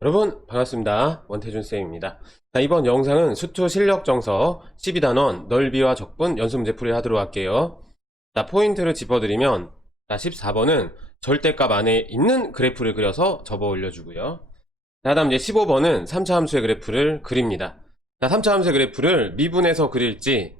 여러분 반갑습니다. 원태준쌤입니다. 자, 이번 영상은 수투 실력정서 12단원 넓이와 적분 연습문제풀이 하도록 할게요. 자, 포인트를 짚어드리면, 자, 14번은 절대값 안에 있는 그래프를 그려서 접어 올려주고요. 자, 다음 이제 15번은 3차 함수의 그래프를 그립니다. 자, 3차 함수의 그래프를 미분해서 그릴지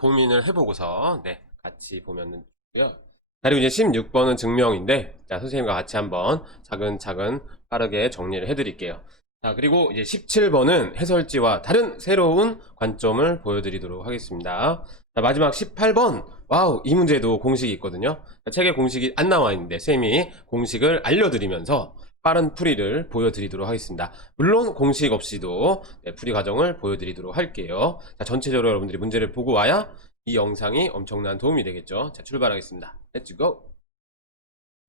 고민을 해보고서 같이 보면 되고요. 그리고 이제 16번은 증명인데, 자, 선생님과 같이 한번 차근차근 빠르게 정리를 해드릴게요. 자, 그리고 이제 17번은 해설지와 다른 새로운 관점을 보여드리도록 하겠습니다. 자, 마지막 18번. 와우, 이 문제도 공식이 있거든요. 책에 공식이 안 나와 있는데 쌤이 공식을 알려드리면서 빠른 풀이를 보여드리도록 하겠습니다. 물론 공식 없이도 풀이 과정을 보여드리도록 할게요. 자, 전체적으로 여러분들이 문제를 보고 와야 이 영상이 엄청난 도움이 되겠죠. 자, 출발하겠습니다. Let's go!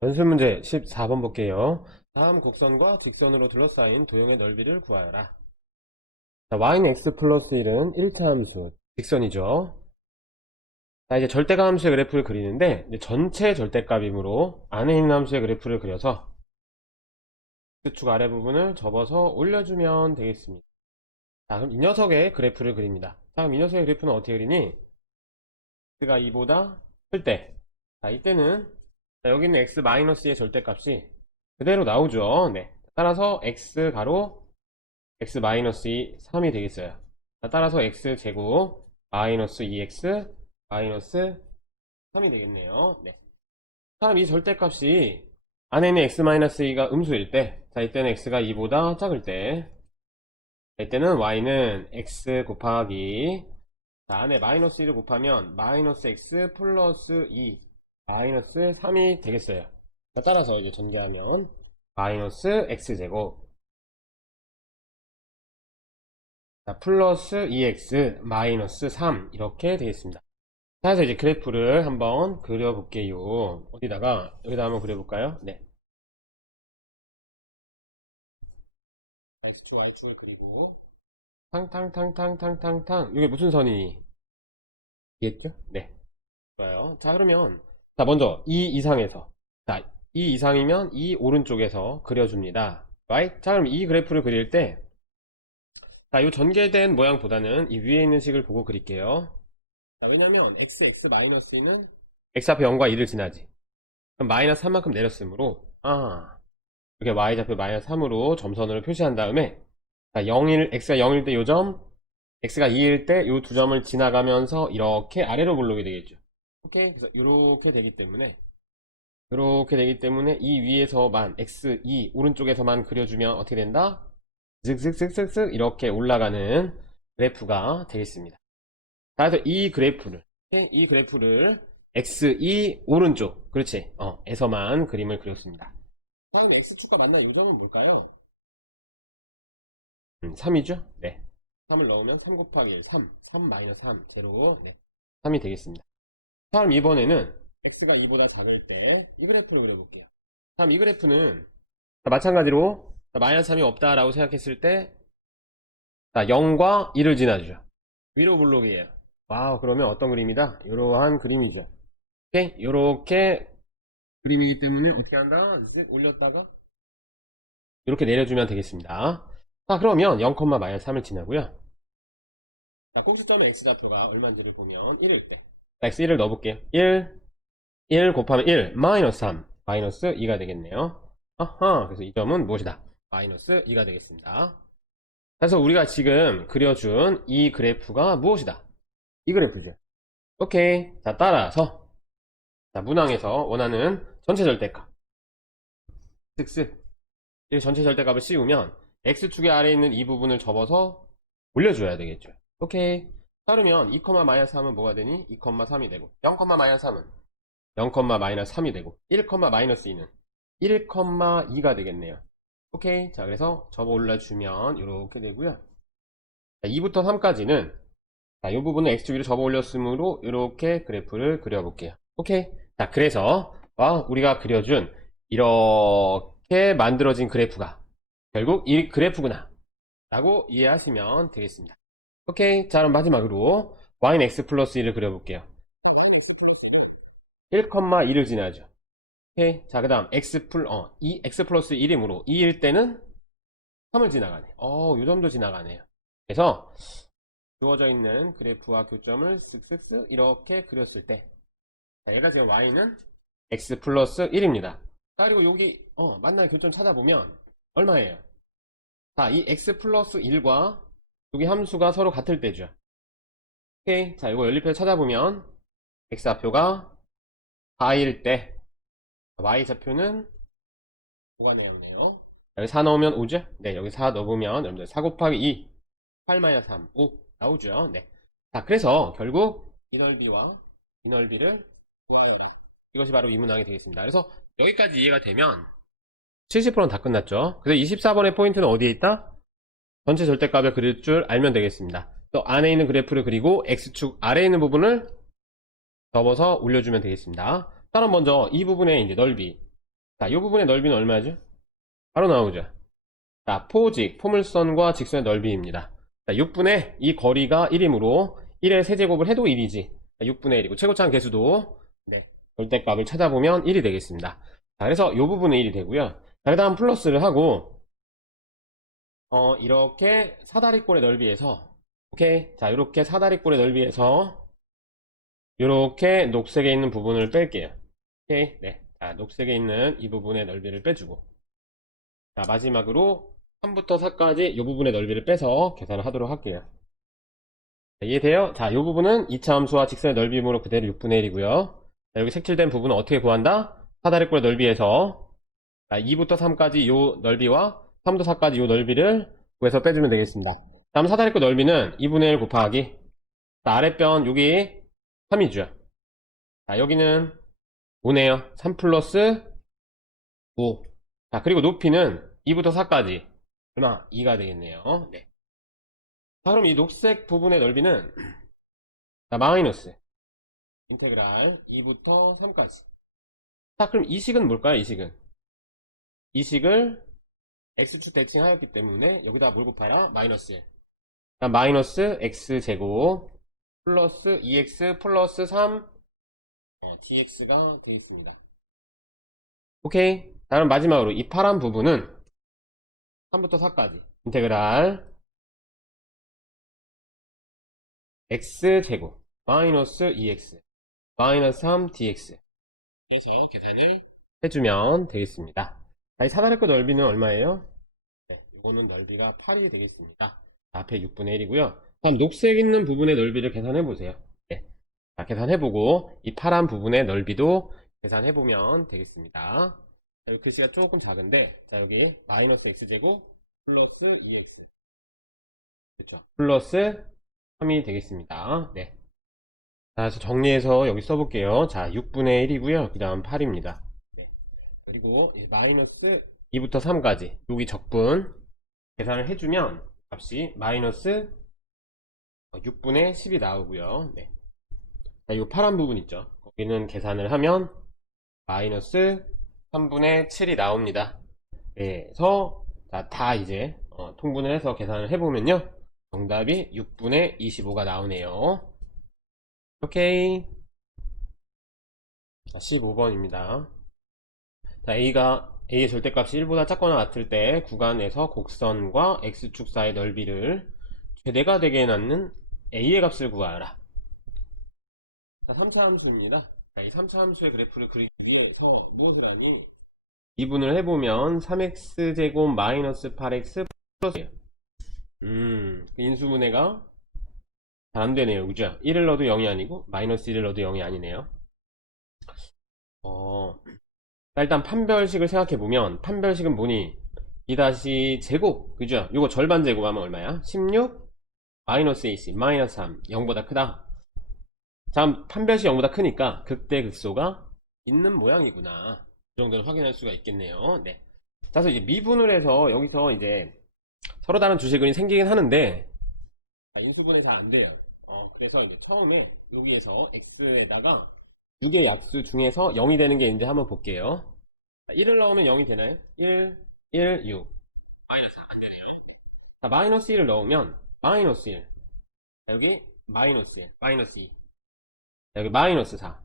연습 문제 14번 볼게요. 다음 곡선과 직선으로 둘러싸인 도형의 넓이를 구하여라. 자, y는 x 플러스 1은 1차 함수, 직선이죠. 자, 이제 절대값 함수의 그래프를 그리는데, 이제 전체 절대값이므로 안에 있는 함수의 그래프를 그려서 X축 아래 부분을 접어서 올려주면 되겠습니다. 자, 그럼 이 녀석의 그래프를 그립니다. 자, 그럼 이 녀석의 그래프는 어떻게 그리니? x가 2보다 클 때. 자, 이때는, 자, 여기 있는 x-의 절대값이 그대로 나오죠. 네. 따라서 x 가로 x-2 3이 되겠어요. 자, 따라서 x제곱 마이너스 2x 마이너스 3이 되겠네요. 네. 다음 이 절대값이 안에 있는 x-2가 음수일 때, 자, 이때는 x가 2보다 작을 때, 이때는 y는 x 곱하기, 자, 안에 마이너스 1을 곱하면 마이너스 x 플러스 2 마이너스 3이 되겠어요. 자, 따라서 이제 전개하면 마이너스 x제곱, 자, 플러스 2x 마이너스 3 이렇게 되겠습니다. 자, 그래서 이제 그래프를 한번 그려볼게요. 어디다가 여기다 한번 그려볼까요? 네. X축, Y축을 그리고 탕탕탕탕탕탕탕, 이게 무슨 선이니? 이겠죠? 네. 좋아요. 자, 그러면 자, 먼저 이 이상에서, 자, 이 이상이면 이 오른쪽에서 그려줍니다. right? 자, 그럼 이 그래프를 그릴 때, 자, 이 전개된 모양보다는 이 위에 있는 식을 보고 그릴게요. 자, 왜냐면 x 마이너스는 x 앞에 0과 2를 지나지. 그럼 마이너스 3만큼 내렸으므로, 이렇게 y좌표 마이너스 3으로 점선으로 표시한 다음에, 자, x가 0일 때 요 점, x가 2일 때 요 두 점을 지나가면서 이렇게 아래로 물르게 되겠죠. 오케이? 그래서 이렇게 되기 때문에 이 위에서만 x2 오른쪽에서만 그려주면 어떻게 된다? 슥슥슥슥슥 이렇게 올라가는 그래프가 되겠습니다. 자, 그래서 이 그래프를 x2 오른쪽, 그렇지, 에서만 그림을 그렸습니다. 다음 x축과 만난 요점은 뭘까요? 3이죠? 네. 3을 넣으면 3 곱하기 1, 3 마이너스 3, 제로, 네. 3이 되겠습니다. 다음 이번에는 x가 2보다 작을 때 이 그래프를 그려볼게요. 다음 이 그래프는 마찬가지로 마이너스 3이 없다라고 생각했을 때 0과 2를 지나주죠. 위로 블록이에요. 와우, 그러면 어떤 그림이다? 이러한 그림이죠. 오케이? 이렇게 그림이기 때문에 어떻게 한다? 이렇게 올렸다가 이렇게 내려주면 되겠습니다. 자, 그러면 0, 마이너스 3을 지나고요. 자, 꼭지점 x좌표가 얼마인지를 보면 1일 때, 자, x1을 넣어볼게요. 1 곱하면 1 마이너스 3 마이너스 2가 되겠네요. 아하, 그래서 이 점은 무엇이다? 마이너스 2가 되겠습니다. 그래서 우리가 지금 그려준 이 그래프가 무엇이다? 이 그래프죠. 오케이. 자, 따라서, 자, 문항에서 원하는 전체 절대값 쓱쓱, 이 전체 절대값을 씌우면 x축의 아래에 있는 이 부분을 접어서 올려줘야 되겠죠. 오케이. 따르면 2, 마이너스 3은 뭐가 되니? 2, 3이 되고, 0, 마이너스 3은 0, 마이너스 3이 되고, 1, 마이너스 2는 1, 2가 되겠네요. 오케이. 자, 그래서 접어 올려주면 이렇게 되고요. 자, 2부터 3까지는, 자, 이 부분은 x축 위로 접어 올렸으므로 이렇게 그래프를 그려볼게요. 오케이. 자, 그래서 우리가 그려준 이렇게 만들어진 그래프가 결국 이 그래프구나 라고 이해하시면 되겠습니다. 오케이. 자, 그럼 마지막으로 y는 x 플러스 1을 그려볼게요. 1,2를 지나죠. 오케이. 자, 그 다음, x 플러스 1이므로 2일 때는 3을 지나가네. 요 점도 지나가네요. 그래서, 주어져 있는 그래프와 교점을 쓱쓱쓱 이렇게 그렸을 때, 자, 얘가 지금 y는 x 플러스 1입니다. 자, 그리고 여기, 만날 교점 찾아보면, 얼마예요? 자, 이 x 플러스 1과 여기 함수가 서로 같을 때죠. 오케이. 자, 이거 연립해서 찾아보면, x좌표가 4일 때, y좌표는 5가 나오네요. 여기 4 넣으면 5죠? 네, 여기 4 넣으면 여러분들 4 곱하기 2, 8-3, 5 나오죠? 네. 자, 그래서 결국 이 넓이와 이 넓이를 구하여라. 이것이 바로 이 문항이 되겠습니다. 그래서 여기까지 이해가 되면 70%는 다 끝났죠? 그래서 24번의 포인트는 어디에 있다? 전체 절대값을 그릴 줄 알면 되겠습니다. 또 안에 있는 그래프를 그리고 X축 아래에 있는 부분을 접어서 올려주면 되겠습니다. 따라 먼저 이 부분의 이제 넓이. 자, 이 부분의 넓이는 얼마죠? 바로 나오죠. 자, 포물선과 직선의 넓이입니다. 자, 6분의 이 거리가 1이므로 1의 세제곱을 해도 1이지. 6분의 1이고 최고차항 계수도 네, 절대값을 찾아보면 1이 되겠습니다. 자, 그래서 이 부분은 1이 되고요. 자, 그 다음 플러스를 하고 이렇게 사다리꼴의 넓이에서 오케이. 자, 이렇게 사다리꼴의 넓이에서 이렇게 녹색에 있는 부분을 뺄게요. 오케이. 네. 자, 녹색에 있는 이 부분의 넓이를 빼주고 자, 마지막으로 3부터 4까지 이 부분의 넓이를 빼서 계산을 하도록 할게요. 자, 이해돼요? 자, 이 부분은 2차 함수와 직선의 넓이므로 그대로 6분의 1이고요. 자, 여기 색칠된 부분은 어떻게 구한다? 사다리꼴의 넓이에서 자, 2부터 3까지 이 넓이와 3부터 4까지 이 넓이를 구해서 빼주면 되겠습니다. 다음 사다리꼴 넓이는 2분의 1 곱하기 자, 아랫변 여기 3이죠. 자, 여기는 5네요. 3 플러스 5. 자, 그리고 높이는 2부터 4까지 얼마? 2가 되겠네요. 네. 자, 그럼 이 녹색 부분의 넓이는 자, 마이너스 인테그랄 2부터 3까지. 자, 그럼 이 식은 뭘까요? 이 식은 이 식을 x축 대칭하였기 때문에 여기다 뭘 곱하라? 마이너스 1. 자, 마이너스 x제곱 플러스 2x 플러스 3 dx가 되겠습니다. 오케이. 자, 그럼 마지막으로 이 파란 부분은 3부터 4까지 인테그랄 x제곱 마이너스 2x 마이너스 3 dx 해서 계산을 해주면 되겠습니다. 자, 이 사다리꼴 넓이는 얼마예요? 네, 이거는 넓이가 8이 되겠습니다. 앞에 6분의 1이고요. 다음 녹색 있는 부분의 넓이를 계산해 보세요. 네. 자, 계산해보고 이 파란 부분의 넓이도 계산해보면 되겠습니다. 자, 여기 글씨가 조금 작은데 자, 여기 마이너스 x제곱 플러스 2x 그렇죠. 플러스 3이 되겠습니다. 네. 자, 그래서 정리해서 여기 써볼게요. 자, 6분의 1이고요. 그 다음 8입니다. 네. 그리고 마이너스 2부터 3까지 여기 적분 계산을 해주면 값이 마이너스 6분의 10이 나오고요. 네. 자, 이 파란 부분 있죠. 거기는 계산을 하면 마이너스 3분의 7이 나옵니다. 네, 그래서 자, 다 이제 통분을 해서 계산을 해보면요. 정답이 6분의 25가 나오네요. 오케이. 자, 15번입니다. 자, A의 절대값이 1보다 작거나 같을 때 구간에서 곡선과 X축 사이의 넓이를 최대가 되게 해놨는 A의 값을 구하라. 자, 3차 함수입니다. 자, 이 3차 함수의 그래프를 그리기 위해서 무엇을 하니? 이분을 해보면 3x제곱 마이너스 8x 플러스 그 인수분해가 잘 안되네요. 그죠? 1을 넣어도 0이 아니고 마이너스 1을 넣어도 0이 아니네요. 자, 일단 판별식을 생각해보면 판별식은 뭐니? 2 제곱 그죠? 요거 절반 제곱하면 얼마야? 16 마이너스 AC 마이너스 3 0보다 크다. 자, 판별식 0보다 크니까 극대극소가 있는 모양이구나. 그 정도는 확인할 수가 있겠네요. 네. 자, 그래서 이제 미분을 해서 여기서 이제 서로 다른 주식은이 생기긴 하는데 인수분해 잘 안 돼요. 그래서 이제 처음에 여기에서 x에다가 두 개 약수 중에서 0이 되는 게 이제 한번 볼게요. 1을 넣으면 0이 되나요? 1, 1, 6. 마이너스 안 되네요. 자, 마이너스 1을 넣으면 마이너스 1. 자, 여기 마이너스 1, 마이너스 2. 여기 마이너스 4.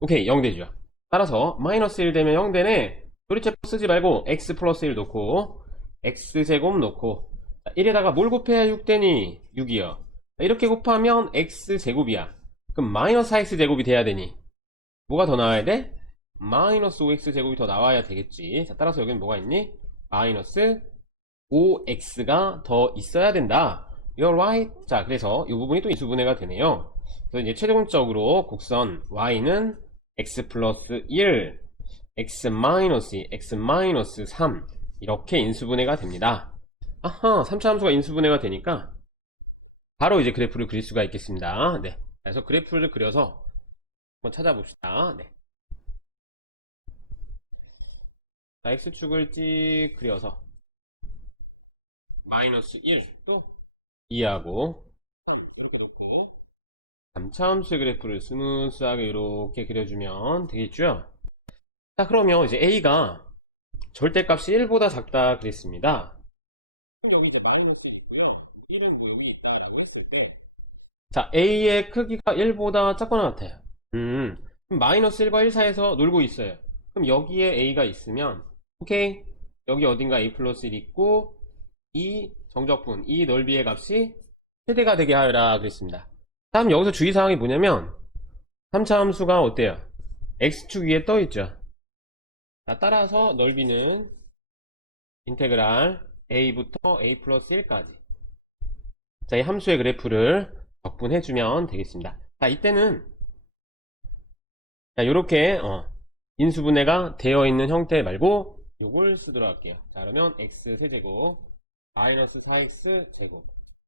오케이, 0 되죠. 따라서 마이너스 1 되면 0 되네. 도리체법 쓰지 말고 x 플러스 1 놓고 x제곱 놓고 1에다가 뭘 곱해야 6 되니? 6이요. 이렇게 곱하면 x제곱이야. 그럼 마이너스 4x제곱이 돼야 되니 뭐가 더 나와야 돼? 마이너스 5x제곱이 더 나와야 되겠지. 자, 따라서 여기는 뭐가 있니? 마이너스 5x가 더 있어야 된다. You're right. 자, 그래서 이 부분이 또 인수분해가 되네요. 그래서 이제 최종적으로 곡선 y는 x 플러스 1, x 마이너스 2, x 마이너스 3 이렇게 인수분해가 됩니다. 아하, 3차 함수가 인수분해가 되니까 바로 이제 그래프를 그릴 수가 있겠습니다. 네. 그래서 그래프를 그려서 한번 찾아봅시다. 네. 자, x축을 찍 그려서 마이너스 1 또 2하고 이렇게 놓고 3차 함수의 그래프를 스무스하게 이렇게 그려주면 되겠죠. 자, 그러면 이제 a가 절대값이 1보다 작다 그랬습니다. 그럼 여기 이제 마이너스 있고요. 1은 뭐 여기 있다라고 했을 때 자, a의 크기가 1보다 작거나 같아요. 그럼 마이너스 1과 1 사이에서 놀고 있어요. 그럼 여기에 a가 있으면 오케이, 여기 어딘가 a 플러스 1 있고 이 정적분, 이 넓이의 값이 최대가 되게 하여라 그랬습니다. 다음 여기서 주의사항이 뭐냐면 3차 함수가 어때요? x축 위에 떠있죠. 자, 따라서 넓이는 인테그랄 a부터 a 플러스 1까지. 자, 이 함수의 그래프를 적분해주면 되겠습니다. 자, 이때는 자, 요렇게 인수분해가 되어 있는 형태 말고 요걸 쓰도록 할게요. 자, 그러면 x 세제곱 마이너스 4x 제곱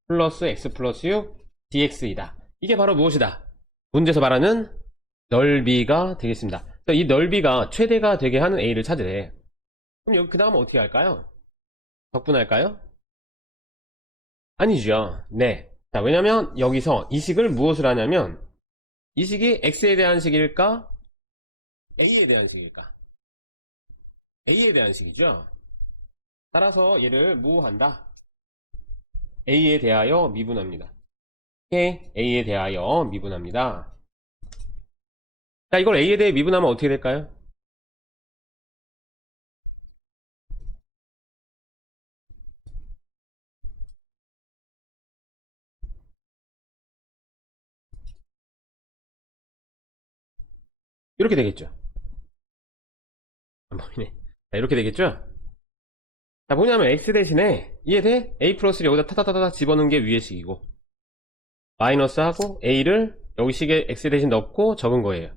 플러스 x 플러스 6 dx이다. 이게 바로 무엇이다? 문제에서 말하는 넓이가 되겠습니다. 이 넓이가 최대가 되게 하는 a를 찾으래. 그럼 여기 그 다음 어떻게 할까요? 적분할까요? 아니죠. 네. 자, 왜냐면 여기서 이 식을 무엇을 하냐면 이 식이 x에 대한 식일까? a에 대한 식일까? a에 대한 식이죠. 따라서 얘를 뭐 한다? a에 대하여 미분합니다. 오케이? a에 대하여 미분합니다. 자, 이걸 a에 대해 미분하면 어떻게 될까요? 이렇게 되겠죠. 안 보이네. 자, 이렇게 되겠죠? 자, 뭐냐면 x 대신에 이해돼? a 플러스를 여기다 타다타다 집어넣은 게 위의 식이고 마이너스 하고 a를 여기 식에 x 대신 넣고 적은 거예요.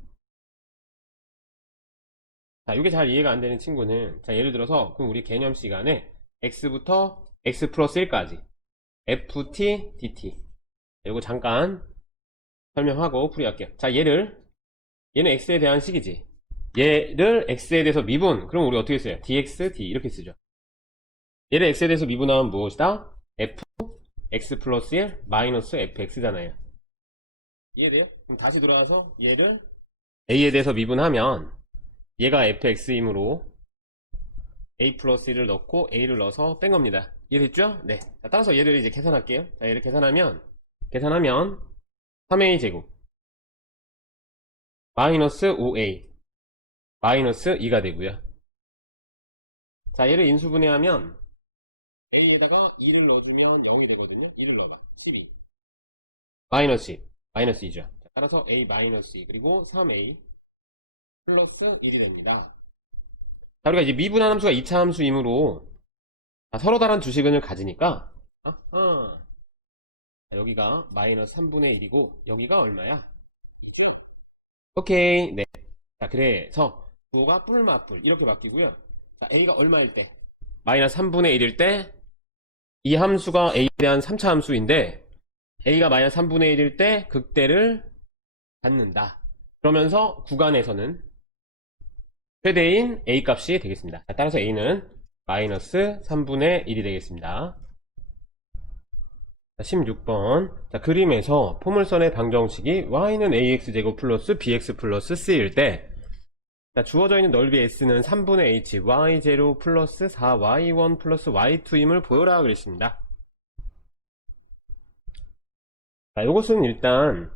자, 이게 잘 이해가 안 되는 친구는 자, 예를 들어서 그럼 우리 개념 시간에 x부터 x 플러스 1까지 ft dt 이거 잠깐 설명하고 풀이할게요. 자, 얘는 x에 대한 식이지. 얘를 x에 대해서 미분. 그럼 우리 어떻게 써요? dx d 이렇게 쓰죠. 얘를 x에 대해서 미분하면 무엇이다? f x 플러스 1 마이너스 fx잖아요. 이해돼요? 그럼 다시 돌아와서 얘를 a에 대해서 미분하면 얘가 fx이므로 a 플러스 1을 넣고 a를 넣어서 뺀 겁니다. 이해됐죠? 네. 자, 따라서 얘를 이제 계산할게요. 자, 얘를 계산하면 3a 제곱 마이너스 5a 마이너스 2가 되고요. 자, 얘를 인수분해하면 a에다가 2를 넣어주면 0이 되거든요. 2를 넣어봐. 12 마이너스 10 마이너스 2죠. 자, 따라서 a 마이너스 2 그리고 3a 플러스 1이 됩니다. 자, 우리가 이제 미분한 함수가 2차 함수이므로 서로 다른 두 식은을 가지니까 아하. 자, 여기가 마이너스 3분의 1이고 여기가 얼마야? 오케이. 네. 자, 그래서 부호가 뿔맞뿔 이렇게 바뀌고요. 자, a가 얼마일 때? 마이너스 3분의 1일 때 이 함수가 a에 대한 3차 함수인데 a가 마이너스 3분의 1일 때 극대를 갖는다. 그러면서 구간에서는 최대인 a 값이 되겠습니다. 자, 따라서 a는 마이너스 3분의 1이 되겠습니다. 자, 16번. 자, 그림에서 포물선의 방정식이 y는 ax제곱 플러스 bx 플러스 c일 때 자, 주어져 있는 넓이 s는 3분의 h y0 플러스 4y1 플러스 y2임을 보여라 그랬습니다. 자, 이것은 일단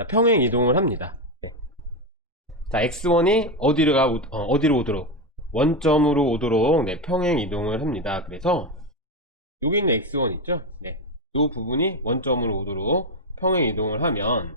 자, 평행 이동을 합니다. 네. 자, x1이 어디로 오도록? 원점으로 오도록, 네, 평행 이동을 합니다. 그래서, 여기 있는 x1 있죠? 네. 이 부분이 원점으로 오도록 평행 이동을 하면,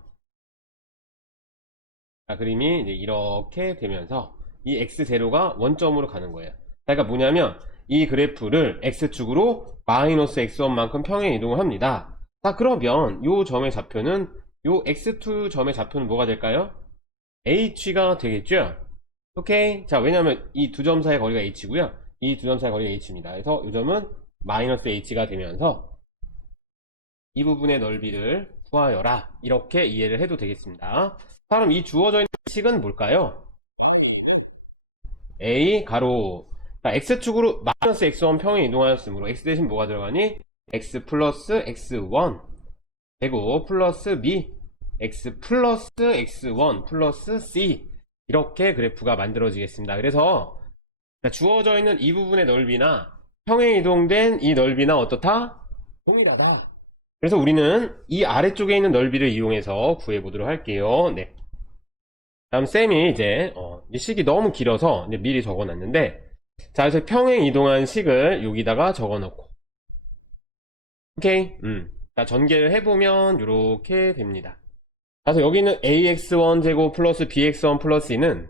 자, 그림이 이제 이렇게 되면서, 이 x0가 원점으로 가는 거예요. 그러니까 뭐냐면, 이 그래프를 x축으로 마이너스 x1만큼 평행 이동을 합니다. 자, 그러면, 요 점의 좌표는, 요 x2 점의 좌표는 뭐가 될까요? h가 되겠죠? 오케이. 자, 왜냐면 이 두 점 사이의 거리가 h고요. 이 두 점 사이의 거리가 h입니다. 그래서 이 점은 마이너스 h가 되면서 이 부분의 넓이를 구하여라. 이렇게 이해를 해도 되겠습니다. 그럼 이 주어져 있는 식은 뭘까요? a 가로, 자, x축으로 마이너스 x1 평행 이동하였으므로 x 대신 뭐가 들어가니? x 플러스 x1 제곱 플러스 b x 플러스 x1 플러스 c, 이렇게 그래프가 만들어지겠습니다. 그래서 주어져 있는 이 부분의 넓이나 평행 이동된 이 넓이나 어떻다? 동일하다. 그래서 우리는 이 아래쪽에 있는 넓이를 이용해서 구해보도록 할게요. 네. 다음 쌤이 이제 이 식이 너무 길어서 이제 미리 적어놨는데, 자, 그래서 평행 이동한 식을 여기다가 적어놓고, 오케이. 자, 전개를 해보면 이렇게 됩니다. 그래서 여기는 ax1 제곱 플러스 bx1 플러스 c는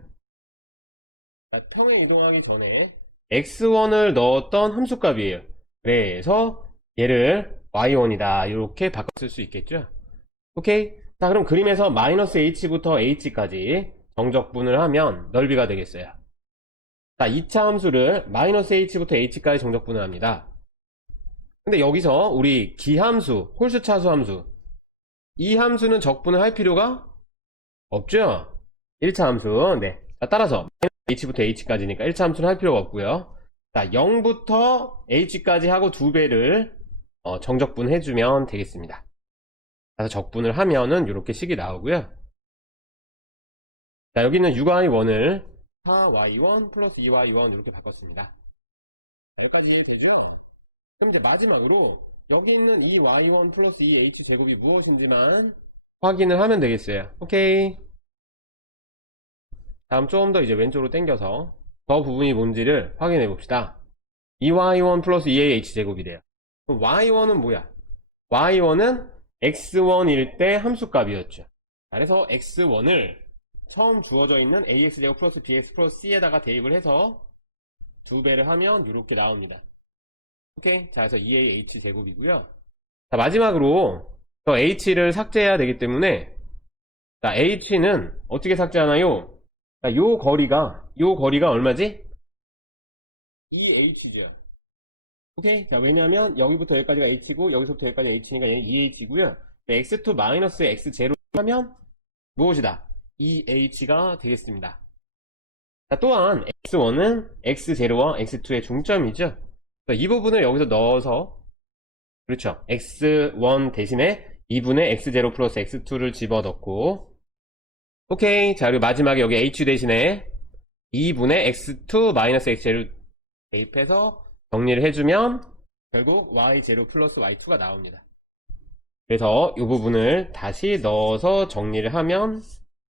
평행 이동하기 전에 x1을 넣었던 함수값이에요. 그래서 얘를 y1이다 이렇게 바꿨을 수 있겠죠. 오케이. 자, 그럼 그림에서 마이너스 h부터 h까지 정적분을 하면 넓이가 되겠어요. 자, 2차 함수를 마이너스 h부터 h까지 정적분을 합니다. 근데 여기서 우리 기함수, 홀수차수 함수, 이 함수는 적분을 할 필요가 없죠? 1차 함수. 네. 자, 따라서 h부터 h까지니까 1차 함수는 할 필요가 없고요. 자, 0부터 h까지 하고 2배를 정적분 해주면 되겠습니다. 그래서 적분을 하면은 이렇게 식이 나오고요. 자, 여기는 6y1을 4y1 플러스 2y1 이렇게 바꿨습니다. 여기까지 이해되죠? 그럼 이제 마지막으로 여기 있는 이 y1 플러스 이 h 제곱이 무엇인지만 확인을 하면 되겠어요. 오케이. 다음 좀 더 이제 왼쪽으로 당겨서 저 부분이 뭔지를 확인해 봅시다. 2y1 플러스 2ah 제곱이 돼요. 그럼 y1은 뭐야? y1은 x1일 때 함수값이었죠. 그래서 x1을 처음 주어져 있는 ax 제곱 플러스 bx 플러스 c에다가 대입을 해서 2배를 하면 이렇게 나옵니다. 오케이. 자, 그래서 2ah 제곱이고요. 자, 마지막으로 저 h를 삭제해야 되기 때문에, 자, h는 어떻게 삭제하나요? 자, 요 거리가 얼마지? 2h죠. 오케이. 자, 왜냐면 여기부터 여기까지가 h고 여기서부터 여기까지 h니까 얘는 2h고요. x2 마이너스 x0 하면 무엇이다? 2h가 되겠습니다. 자, 또한 x1은 x0와 x2의 중점이죠. 이 부분을 여기서 넣어서, 그렇죠, x1 대신에 2분의 x0 플러스 x2를 집어넣고, 오케이. 자, 그리고 마지막에 여기 h 대신에 2분의 x2 마이너스 x0를 대입해서 정리를 해주면 결국 y0 플러스 y2가 나옵니다. 그래서 이 부분을 다시 넣어서 정리를 하면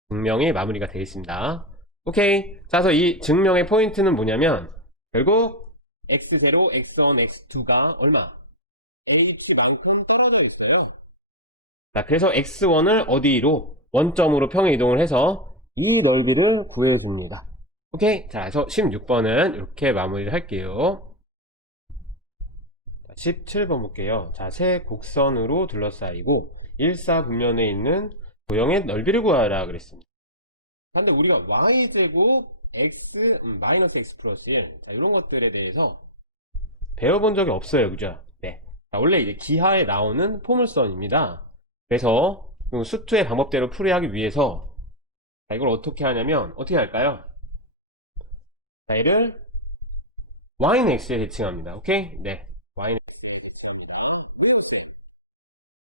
증명이 마무리가 되겠습니다. 오케이. 자, 그래서 이 증명의 포인트는 뭐냐면 결국 x0, x1, x2가 얼마? h만큼 떨어져 있어요. 자, 그래서 x1을 어디로? 원점으로 평행 이동을 해서 이 넓이를 구해줍니다. 오케이. 자, 그래서 16번은 이렇게 마무리를 할게요. 17번 볼게요. 자, 세 곡선으로 둘러싸이고 일사분면에 있는 도형의 넓이를 구하라 그랬습니다. 근데 우리가 y제곱 x 마이너스 x 플러스 1, 자, 이런 것들에 대해서 배워본 적이 없어요. 그죠? 네. 자, 원래 이제 기하에 나오는 포물선입니다. 그래서 수투의 방법대로 풀이하기 위해서, 자, 이걸 어떻게 하냐면 어떻게 할까요? 자, 얘를 y는 x에 대칭합니다. 오케이? 네. y는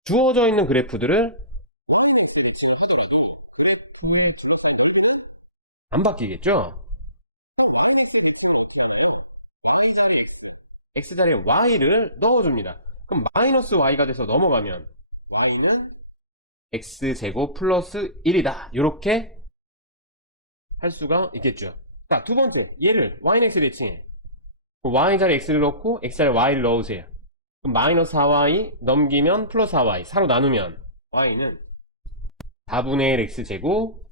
주어져 있는 그래프들을 안 바뀌겠죠? x 자리에 y를 넣어줍니다. 그럼 마이너스 y가 돼서 넘어가면 y는 x제곱 플러스 1이다. 이렇게 할 수가 있겠죠. 자, 두 번째, 얘를 y는 x 대칭해. y 자리 x를 넣고 x 자리 y를 넣으세요. 그럼 마이너스 4y 넘기면 플러스 4y 4로 나누면 y는 4분의 1 x제곱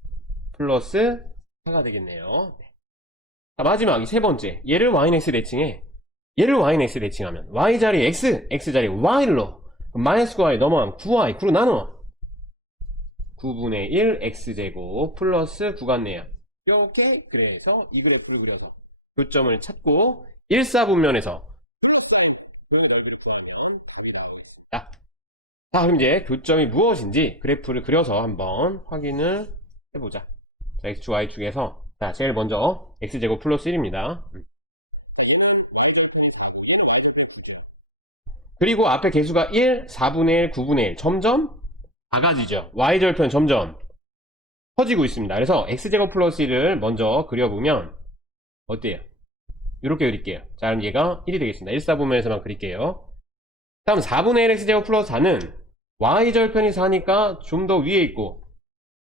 플러스 4가 되겠네요. 자, 마지막 이 세 번째, 얘를 y는 x 대칭해. 얘를 y는 x 대칭하면 y 자리 x, x 자리 y를 넣어. 그럼 마이너스 9y 넘어가면 9y 9로 나눠. 9분의 1 x제곱 플러스 9 같네요. 이렇게 그래서 이 그래프를 그려서 교점을 찾고 1사분면에서 넓이를 구하면 답이 나오겠습니다. 자, 그럼 이제 교점이 무엇인지 그래프를 그려서 한번 확인을 해보자. 자, x축, y축에서 자, 제일 먼저 x제곱 플러스 1입니다. 그리고 앞에 개수가 1, 4분의 1, 9분의 1 점점 작아지죠. y절편 점점 커지고 있습니다. 그래서 x제곱 플러스 1을 먼저 그려보면 어때요? 이렇게 그릴게요. 자, 그럼 얘가 1이 되겠습니다. 1, 4분면에서만 그릴게요. 다음 4분의 1 x제곱 플러스 4는 y절편이 4니까 좀 더 위에 있고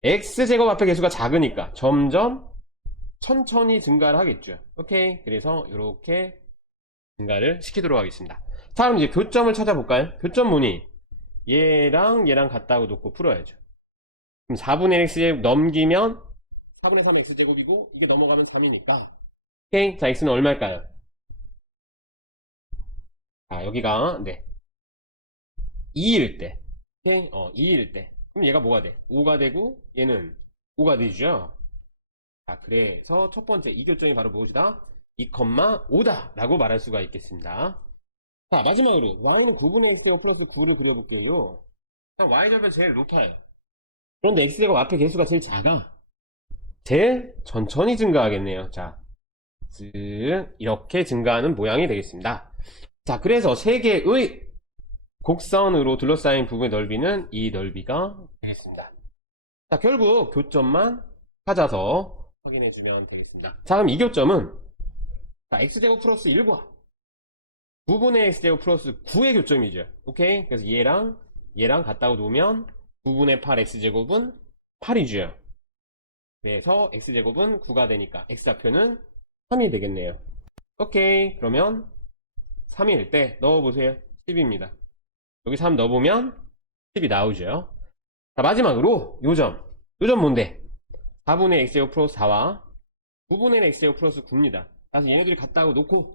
x제곱 앞에 개수가 작으니까 점점 천천히 증가를 하겠죠. 오케이. 그래서 이렇게 증가를 시키도록 하겠습니다. 자, 그럼 이제 교점을 찾아볼까요? 교점문이 얘랑 얘랑 같다고 놓고 풀어야죠. 그럼 4분의 1 x제곱 넘기면 4분의 3 x제곱이고 이게 넘어가면 3이니까 오케이. 자, x는 얼마일까요? 자, 여기가 2일 때 오케이? 2일 때 그럼 얘가 뭐가 돼? 5가 되고 얘는 5가 되죠. 자, 그래서 첫 번째 이 교점이 바로 무엇이다? 2,5다 라고 말할 수가 있겠습니다. 자, 마지막으로 y는 9분의 x제곱 플러스 9를 그려볼게요. y절편 제일 높아요. 그런데 x제곱 앞에 개수가 제일 작아. 제일 천천히 증가하겠네요. 자, 즉 이렇게 증가하는 모양이 되겠습니다. 자, 그래서 세 개의 곡선으로 둘러싸인 부분의 넓이는 이 넓이가 되겠습니다. 자, 결국 교점만 찾아서 확인해주면 되겠습니다. 자, 그럼 이 교점은 x제곱 플러스 1과 9분의 x제곱 플러스 9의 교점이죠. 오케이? 그래서 얘랑 같다고 놓으면 9분의 8 x제곱은 8이죠. 그래서 x제곱은 9가 되니까 x좌표는 3이 되겠네요. 오케이. 그러면 3일 때 넣어보세요. 10입니다. 여기 3 넣어보면 10이 나오죠. 자, 마지막으로 요점 뭔데? 4분의 x제곱 플러스 4와 9분의 x제곱 플러스 9입니다. 그래서 얘네들이 같다고 놓고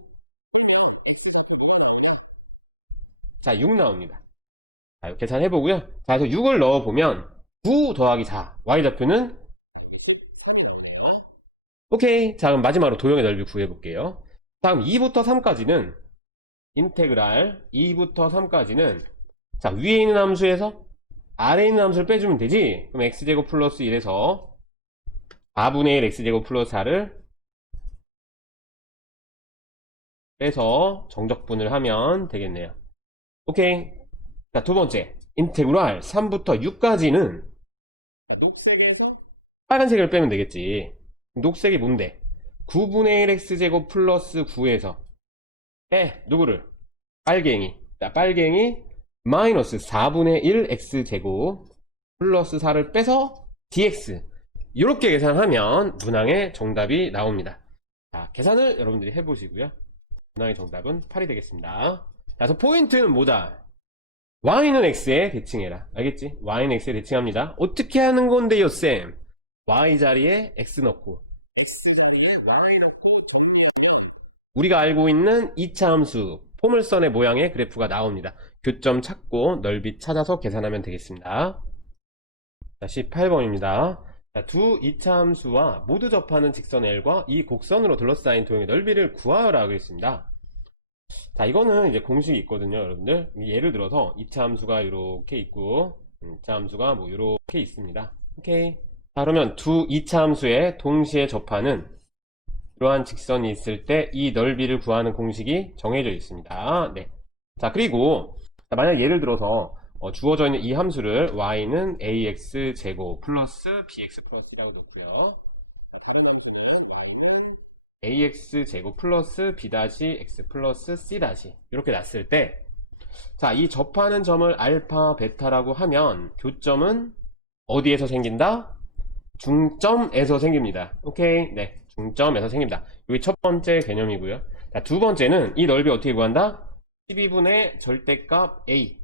자, 6 나옵니다. 자, 계산해보고요. 자, 그래서 6을 넣어보면 9 더하기 4 y좌표는 오케이. 자, 그럼 마지막으로 도형의 넓이 구해볼게요. 다음 2부터 3까지는 인테그랄 2부터 3까지는 자, 위에 있는 함수에서 아래에 있는 함수를 빼주면 되지. 그럼 x제곱 플러스 1에서 4분의 1 x제곱 플러스 4를 빼서 정적분을 하면 되겠네요. 오케이. 자, 두 번째 인테그랄 3부터 6까지는 녹색에서 빨간색을 빼면 되겠지. 녹색이 뭔데? 9분의 1 x제곱 플러스 9에서 누구를? 빨갱이. 자, 빨갱이 마이너스 4분의 1 x제곱 플러스 4를 빼서 dx. 이렇게 계산하면 문항의 정답이 나옵니다. 자, 계산을 여러분들이 해보시고요. 문항의 정답은 8이 되겠습니다. 자, 그래서 포인트는 뭐다? y는 x에 대칭해라. 알겠지? y는 x에 대칭합니다. 어떻게 하는 건데요, 쌤? y 자리에 x 넣고 x 자리에 y 넣고 정리하면 우리가 알고 있는 2차 함수 포물선의 모양의 그래프가 나옵니다. 교점 찾고 넓이 찾아서 계산하면 되겠습니다. 자, 18번입니다. 자, 두 2차 함수와 모두 접하는 직선 L과 이 곡선으로 둘러싸인 도형의 넓이를 구하여라 그랬습니다. 자, 이거는 이제 공식이 있거든요, 여러분들. 예를 들어서 2차 함수가 이렇게 있고 2차 함수가 뭐 이렇게 있습니다. 오케이. 자, 그러면 두 2차 함수에 동시에 접하는 이러한 직선이 있을 때 이 넓이를 구하는 공식이 정해져 있습니다. 네. 자, 그리고 만약 예를 들어서 주어져 있는 이 함수를 y는 ax 제곱 플러스 bx 플러스 C라고 놓고요. 다른 함수는 ax 제곱 플러스 b x 플러스 c 이렇게 놨을 때, 자, 이 접하는 점을 알파 베타라고 하면 교점은 어디에서 생긴다? 중점에서 생깁니다. 오케이. 네. 중점에서 생깁니다. 여기 첫 번째 개념이고요. 자, 두 번째는 이 넓이 어떻게 구한다? 12분의 절대값 A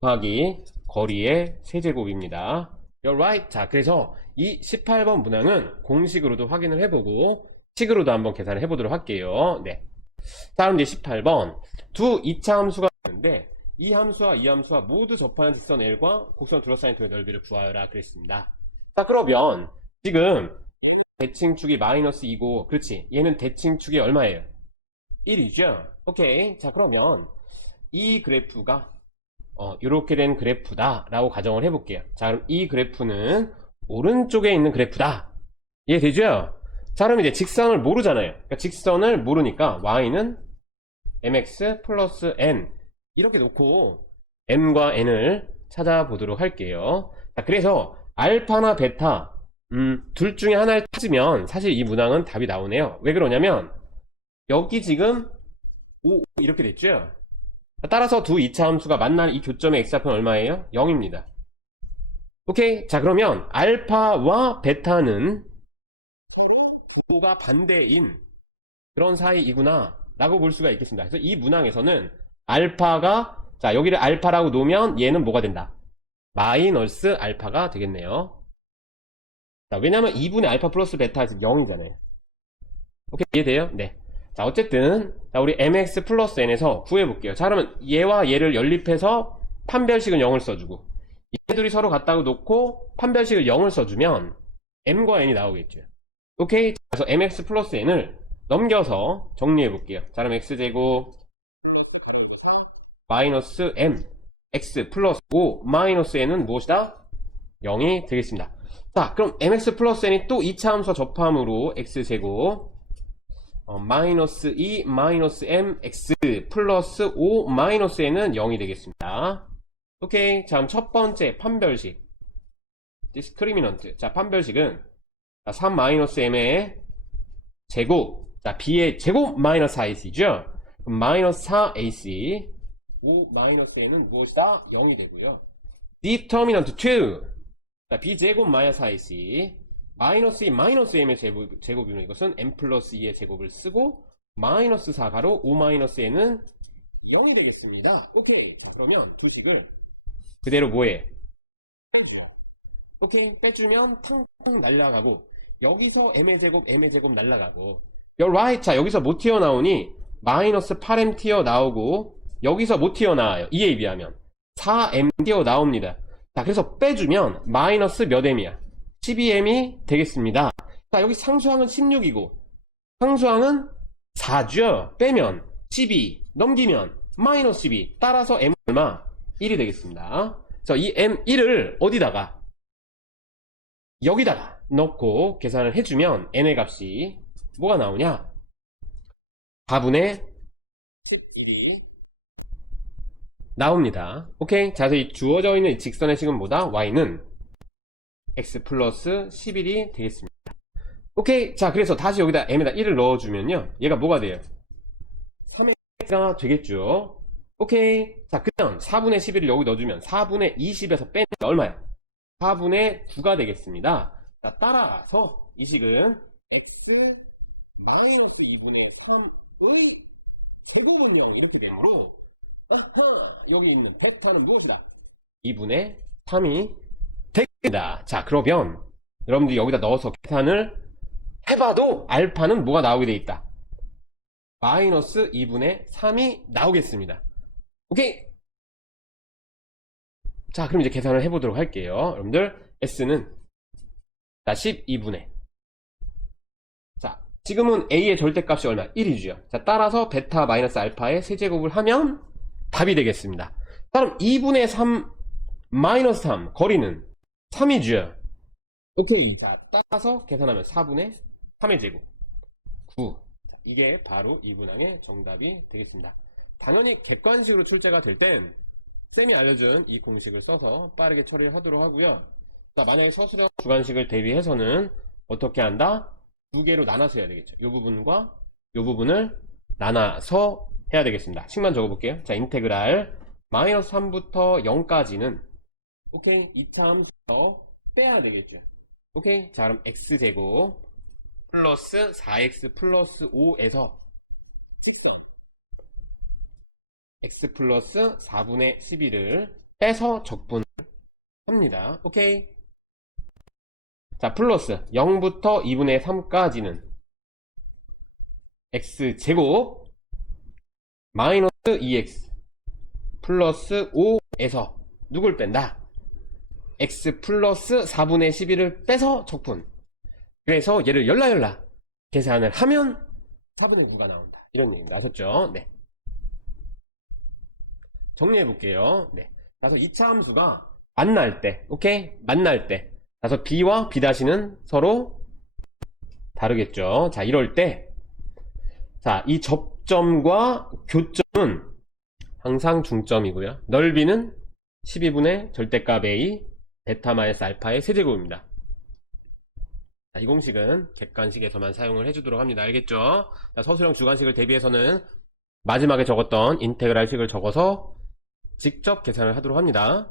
곱하기 거리의 세제곱입니다. You're right. 자, 그래서 이 18번 문항은 공식으로도 확인을 해보고 식으로도 한번 계산을 해보도록 할게요. 네. 다음 이제 18번 두 2차 함수가 있는데 이 함수와 이 함수와 모두 접하는 직선 L과 곡선 둘러싸인 통의 넓이를 구하여라 그랬습니다. 자, 그러면 지금 대칭축이 마이너스 2고 그렇지, 얘는 대칭축이 얼마예요? 1이죠. 오케이. 자, 그러면 이 그래프가 이렇게 된 그래프다 라고 가정을 해볼게요. 자, 그럼 이 그래프는 오른쪽에 있는 그래프다. 이해되죠? 자, 그럼 이제 직선을 모르잖아요. 그러니까 직선을 모르니까 y는 mx 플러스 n 이렇게 놓고 m과 n을 찾아보도록 할게요. 자, 그래서 알파나 베타 둘 중에 하나를 찾으면 사실 이 문항은 답이 나오네요. 왜 그러냐면 여기 지금 5 이렇게 됐죠. 따라서 두 2차 함수가 만나는 이 교점의 x좌표는 얼마예요? 0입니다. 오케이. 자, 그러면 알파와 베타는 가 반대인 그런 사이이구나 라고 볼 수가 있겠습니다. 그래서 이 문항에서는 알파가, 자, 여기를 알파라고 놓으면 얘는 뭐가 된다? 마이너스 알파가 되겠네요. 자, 왜냐면 2분의 알파 플러스 베타에서 0이잖아요. 오케이, 이해돼요? 네. 자, 어쨌든 자, 우리 mx 플러스 n에서 구해볼게요. 자, 그러면 얘와 얘를 연립해서 판별식은 0을 써주고 얘들이 서로 같다고 놓고 판별식을 0을 써주면 m과 n이 나오겠죠. 오케이. 그래서 mx 플러스 n을 넘겨서 정리해볼게요. 자, 그럼 x제곱 마이너스 m x 플러스 5 마이너스 n은 무엇이다? 0이 되겠습니다. 자, 그럼 mx 플러스 n이 또 2차 함수와 접함으로 x제곱 마이너스 2 마이너스 mx 플러스 5 마이너스 n은 0이 되겠습니다. 오케이. 자, 그럼 첫 번째 판별식 디스크리미넌트. 자, 판별식은 3 마이너스 m의 제곱, 자, b의 제곱 마이너스 4ac죠. 그럼 마이너스 4ac 5 마이너스 n은 무엇이다? 0이 되고요. 디터미넌트 2, 자, b제곱 마이너스 4ac 마이너스 2 마이너스 m의 제곱이면 이것은 m 플러스 2의 제곱을 쓰고 마이너스 4 가로 5 마이너스 n은 0이 되겠습니다. 오케이. 자, 그러면 두 식을 그대로 뭐해? 오케이. 빼주면 팡팡 날라가고 여기서 m의 제곱 날라가고 You're right. 자, 여기서 못 튀어나오니 마이너스 8m 튀어나오고 여기서 못 튀어나와요. 2에 비하면 4m 튀어나옵니다. 자, 그래서 빼주면 마이너스 몇 m이야? 12m이 되겠습니다. 자, 여기 상수항은 16이고 상수항은 4죠. 빼면 12 넘기면 마이너스 12 따라서 m 얼마? 1이 되겠습니다. 그래서 이 m1을 어디다가? 여기다가 넣고 계산을 해주면 n의 값이 뭐가 나오냐? 4분의 11이 나옵니다. 오케이. 자, 그래서 이 주어져 있는 직선의 식은 뭐다? y는 x 플러스 11이 되겠습니다. 오케이. 자, 그래서 다시 여기다 m에다 1을 넣어주면요, 얘가 뭐가 돼요? 3x가 되겠죠. 오케이. 자, 그냥 4분의 11을 여기 넣어주면 4분의 20에서 빼면 얼마야? 4분의 9가 되겠습니다. 자, 따라서 이 식은 x 마이너스 2분의 3의 제곱은 0 이렇게 되므로 여기 있는 베타는 무엇이다? 2분의 3이 되겠습니다. 자, 그러면 여러분들이 여기다 넣어서 계산을 해봐도 알파는 뭐가 나오게 돼 있다? 마이너스 2분의 3이 나오겠습니다. 오케이. 자, 그럼 이제 계산을 해보도록 할게요. 여러분들 s는 12분의, 자, 지금은 a의 절대값이 얼마? 1이죠. 자, 따라서 베타 마이너스 알파의 세제곱을 하면 답이 되겠습니다. 그럼 2분의 3 마이너스 3 거리는 3이죠. 오케이. 자, 따라서 계산하면 4분의 3의 제곱 9. 자, 이게 바로 이 문항의 정답이 되겠습니다. 당연히 객관식으로 출제가 될 땐 쌤이 알려준 이 공식을 써서 빠르게 처리를 하도록 하고요. 자, 만약에 서술형 주관식을 대비해서는 어떻게 한다? 두 개로 나눠서 해야 되겠죠. 이 부분과 이 부분을 나눠서 해야 되겠습니다. 식만 적어볼게요. 자, 인테그랄 마이너스 3부터 0까지는 오케이. 2차 함수에서 빼야 되겠죠. 오케이. 자, 그럼 x제곱 플러스 4x 플러스 5에서 x 플러스 4분의 12를 빼서 적분을 합니다. 오케이. 자, 플러스 0부터 2분의 3까지는 x제곱 마이너스 2x 플러스 5에서 누굴 뺀다? x 플러스 4분의 11을 빼서 적분. 그래서 얘를 열라 계산을 하면 4분의 9가 나온다. 이런 얘기입니다. 아셨죠? 네. 정리해 볼게요. 네. 그래서 2차 함수가 만날 때, 오케이? 만날 때. 그래서 b와 b''는 서로 다르겠죠. 자, 이럴 때, 자, 이 접점과 교점은 항상 중점이고요. 넓이는 12분의 절대값 a, 베타 마이너스 알파의 세제곱입니다. 자, 이 공식은 객관식에서만 사용을 해주도록 합니다. 알겠죠? 자, 서술형 주관식을 대비해서는 마지막에 적었던 인테그랄식을 적어서 직접 계산을 하도록 합니다.